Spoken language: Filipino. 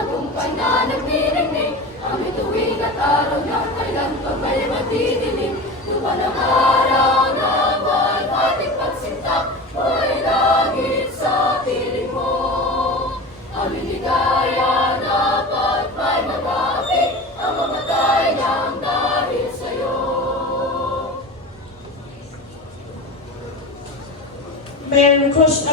tagumpay na nagdirinig, aming tuwing at araw na kailan pa may madidilim. Tuwa ng araw na may ating pagsinta, buhay langit sa piling mo. Aming ligaya dapat may mag-api, ang mamatay nang dahil sa'yo. May request